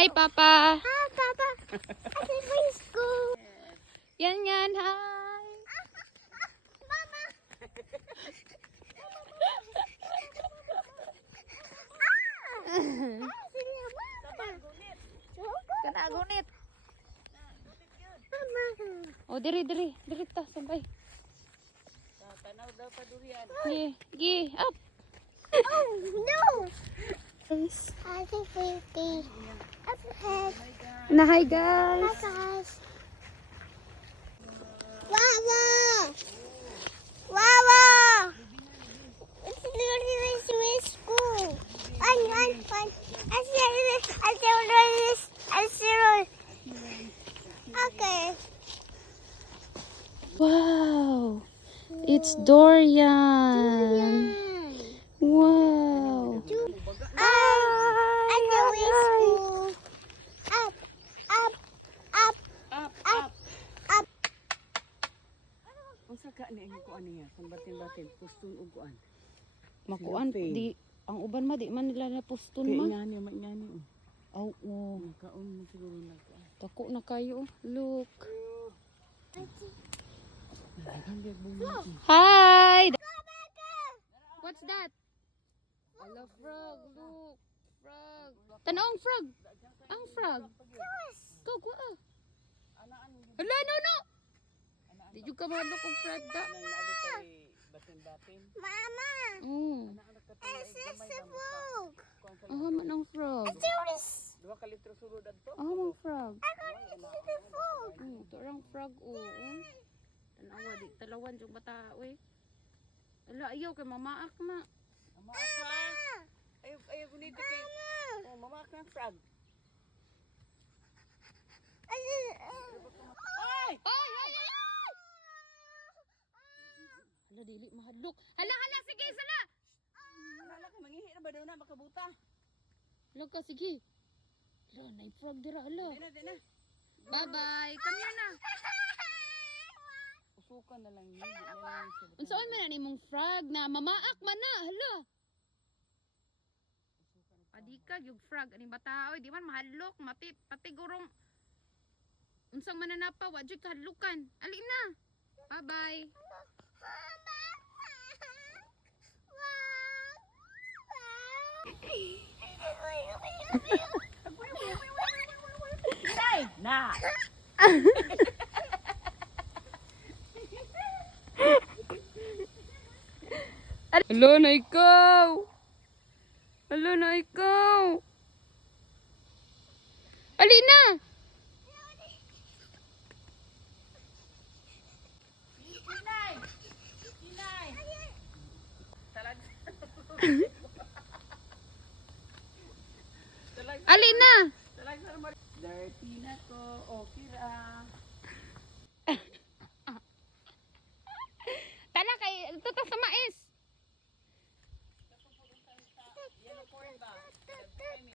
Hi, Papa. Ah, Papa. I think we school. Yan, yan. Hi. Mama. Sila mama. Kanagunit. Mama. O, diri ta, sabay. Tanaw daw pa durian. Gi, up. Oh, no. I think we up ahead. Na, hi, guys. Guys. Wawa. Wawa. It's literally Swiss school. Fun. I see. Okay. Wow. It's Dorian. Wow. I know it's school. Up. Up. Unsa ka ni ko niya? Kung batin-batin puston ug kuan. Makuan, di, ang uban ma, di man nila na puston ma. Ingani maingani. Aw, oh. Kaon mo siguro na ko. Tako na kayo. Look. Hi! What's that? Hello, frog. Look. Frog. Tanong frog. Ang frog. Go, go. Hala, no. Di juga mahadlok og frog da. Batin-batin. Mama. This is a frog. Man ang frog. Duha ka litro sulod adto. Ang frog. I got the frog. Ito ang frog, Tanawa, di talawan yung bata, we. Ala, ayaw kay mamaak na. Mama ka. Ayaw bunito kay. Oh, mama ka frog. Ay! Hala, dili mahadlok. Hala, sige, sala. Ala ka mangihi na ba daw na makabuta? Hala ka, sige. Hala, na frog dira, hala. Di na. Bye-bye. Come here na. Usukan na lang yun. Unsaon man na nimong frog na mamaak man na, hala. Adika yung frog ani bata, oy, di man mahadlok, pati gurong unsang mananapa, wa jud kahadlukan. Ali na. Bye-bye. Na. Hello na ikaw. Hello na ikaw. Ali na. Ali na. Dirty na ko. Okay ra. Tala kay tutok sa